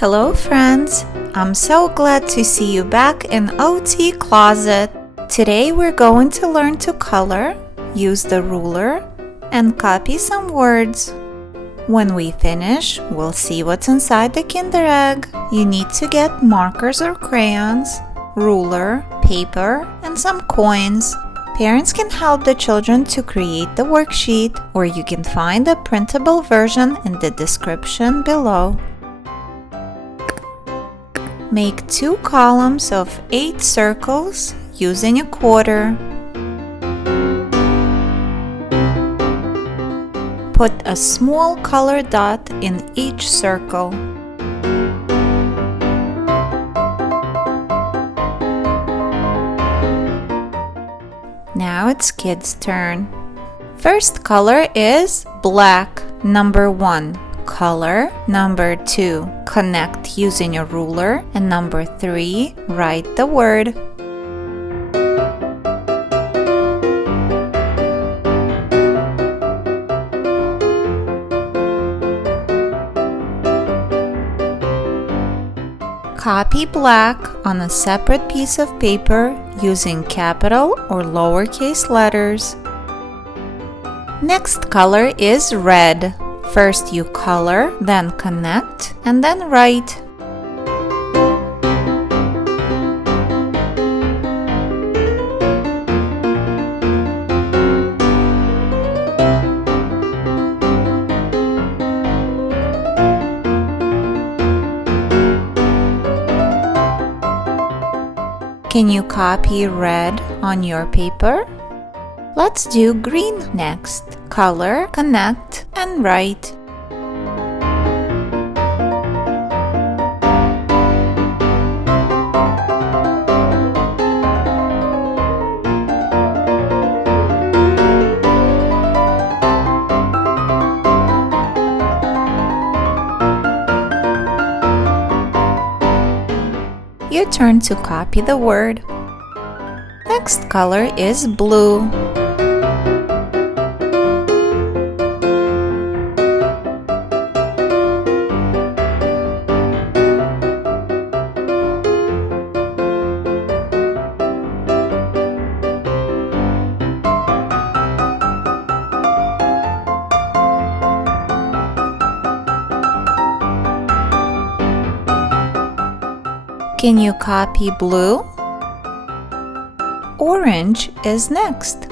Hello friends! I'm so glad to see you back in OT Closet. Today we're going to learn to color, use the ruler, and copy some words. When we finish, we'll see what's inside the Kinder Egg. You need to get markers or crayons, ruler, paper, and some coins. Parents can help the children to create the worksheet, or you can find a printable version in the description below. Make 2 columns of 8 circles using a quarter. Put a small color dot in each circle. Now it's kids' turn. First color is black. Number 1. Color. Number 2. Connect using a ruler. And number 3. Write the word. Copy black on a separate piece of paper using capital or lowercase letters. Next color is red. First you color, then connect, and then write. Can you copy red on your paper? Let's do green next. Color, connect, and write. Your turn to copy the word. Next color is blue. Can you copy blue? Orange is next.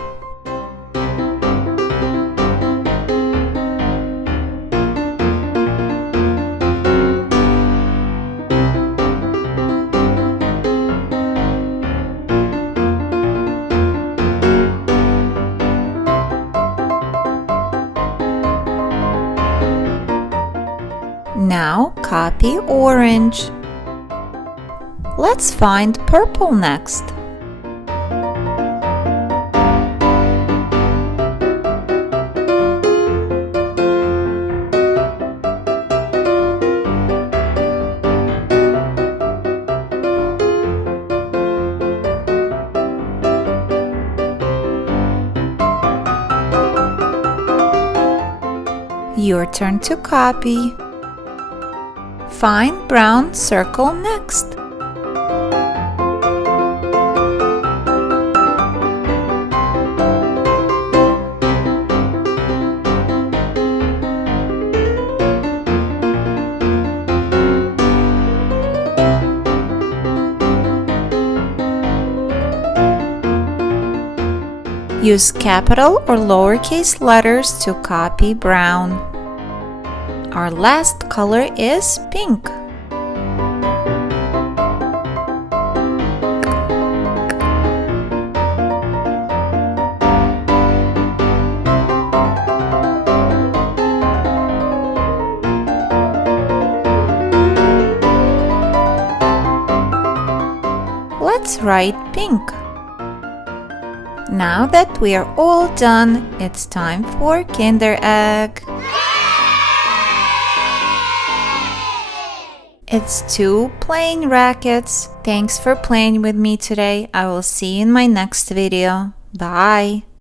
Now copy orange. Let's find purple next. Your turn to copy. Find brown circle next. Use capital or lowercase letters to copy brown. Our last color is pink. Let's write pink. Now that we are all done, it's time for Kinder Egg. It's 2 plain rackets. Thanks for playing with me today. I will see you in my next video. Bye!